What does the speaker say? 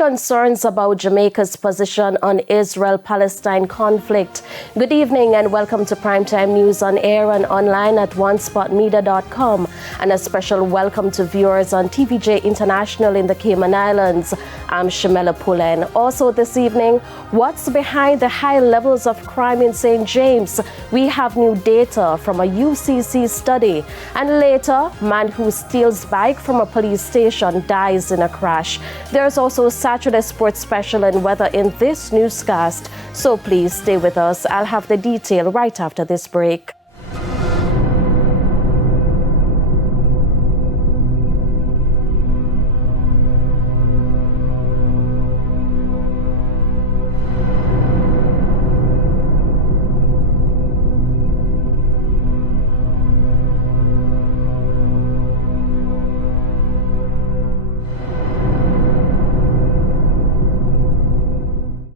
concerns about Jamaica's position on Israel-Palestine conflict. Good evening and welcome to Primetime News on air and online at onespotmedia.com, and a special welcome to viewers on TVJ International in the Cayman Islands. I'm Shamela Pullen. Also this evening, what's behind the high levels of crime in St. James? We have new data from a UCC study. And later, man who steals bike from a police station dies in a crash. There's also Saturday sports special and weather in this newscast, so please stay with us. I'll have the detail right after this break.